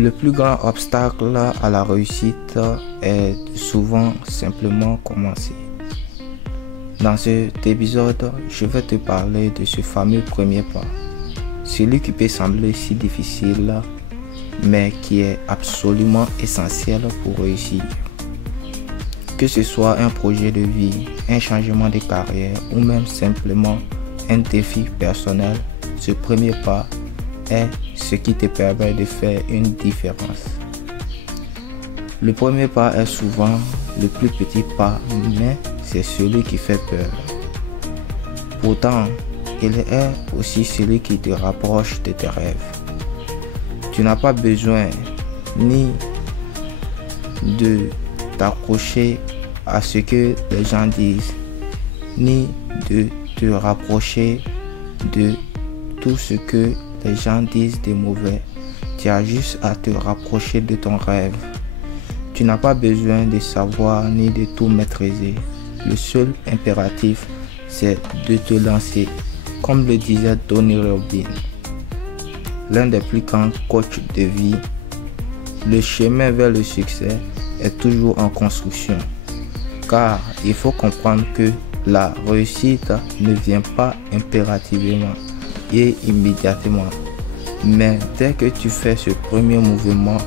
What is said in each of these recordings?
Le plus grand obstacle à la réussite est souvent simplement commencer. Dans cet épisode, je vais te parler de ce fameux premier pas, celui qui peut sembler si difficile, mais qui est absolument essentiel pour réussir. Que ce soit un projet de vie, un changement de carrière ou même simplement un défi personnel, ce premier pas est ce qui te permet de faire une différence. Le premier pas est souvent le plus petit pas, mais c'est celui qui fait peur. Pourtant, il est aussi celui qui te rapproche de tes rêves. Tu n'as pas besoin ni de t'accrocher à ce que les gens disent, ni de te rapprocher de tout ce que les gens disent de mauvais. Tu as juste à te rapprocher de ton rêve. Tu n'as pas besoin de savoir ni de tout maîtriser. Le seul impératif, c'est de te lancer, comme le disait Tony Robbins, l'un des plus grands coachs de vie. Le chemin vers le succès est toujours en construction, car il faut comprendre que la réussite ne vient pas impérativement et immédiatement. Mais dès que tu fais ce premier mouvement,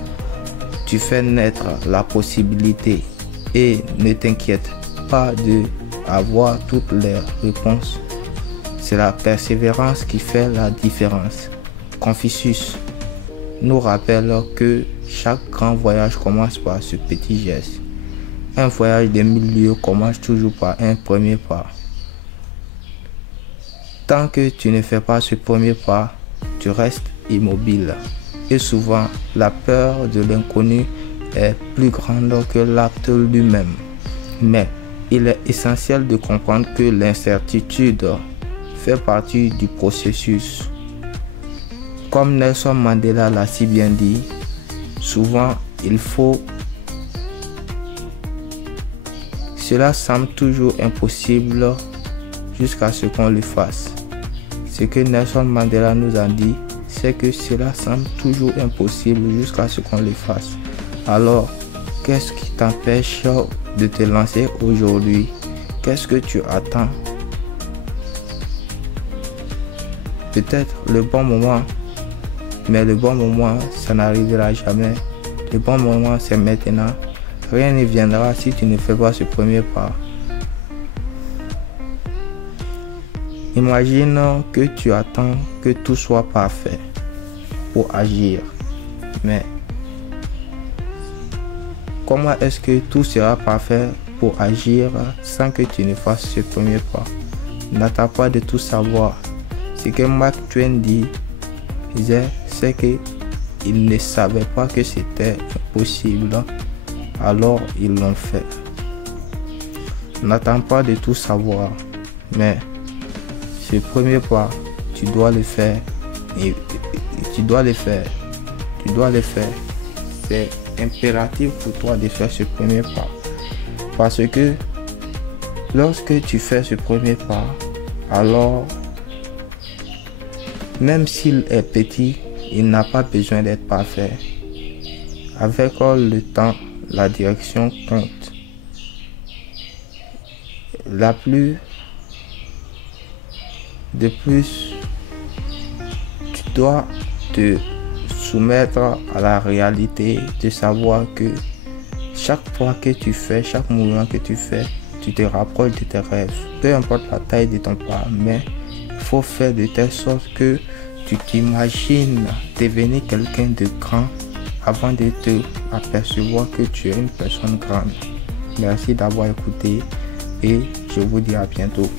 tu fais naître la possibilité. Et ne t'inquiète pas de avoir toutes les réponses. C'est la persévérance qui fait la différence. Confucius nous rappelle que chaque grand voyage commence par ce petit geste. Un voyage de 1000 lieues commence toujours par un premier pas. Tant que tu ne fais pas ce premier pas, tu restes immobile. Et souvent, la peur de l'inconnu est plus grande que l'acte lui-même. Mais il est essentiel de comprendre que l'incertitude fait partie du processus. Comme Nelson Mandela l'a si bien dit, souvent il faut... Cela semble toujours impossible jusqu'à ce qu'on le fasse. Ce que Nelson Mandela nous a dit, c'est que cela semble toujours impossible jusqu'à ce qu'on le fasse. Alors, qu'est-ce qui t'empêche de te lancer aujourd'hui? Qu'est-ce que tu attends? Peut-être le bon moment, mais le bon moment, ça n'arrivera jamais. Le bon moment, c'est maintenant. Rien ne viendra si tu ne fais pas ce premier pas. Imagine que tu attends que tout soit parfait pour agir. Mais comment est-ce que tout sera parfait pour agir sans que tu ne fasses ce premier pas? N'attends pas de tout savoir. Ce que Mark Twain disait, c'est qu'il ne savait pas que c'était impossible. Alors ils l'ont fait. N'attends pas de tout savoir, mais ce premier pas, tu dois le faire. Et tu dois le faire. Tu dois le faire. C'est impératif pour toi de faire ce premier pas. Parce que lorsque tu fais ce premier pas, alors même s'il est petit, il n'a pas besoin d'être parfait. Avec le temps, la direction compte. De plus, tu dois te soumettre à la réalité de savoir que chaque fois que tu fais, chaque mouvement que tu fais, tu te rapproches de tes rêves. Peu importe la taille de ton pas, mais il faut faire de telle sorte que tu t'imagines devenir quelqu'un de grand avant de te apercevoir que tu es une personne grande. Merci d'avoir écouté et je vous dis à bientôt.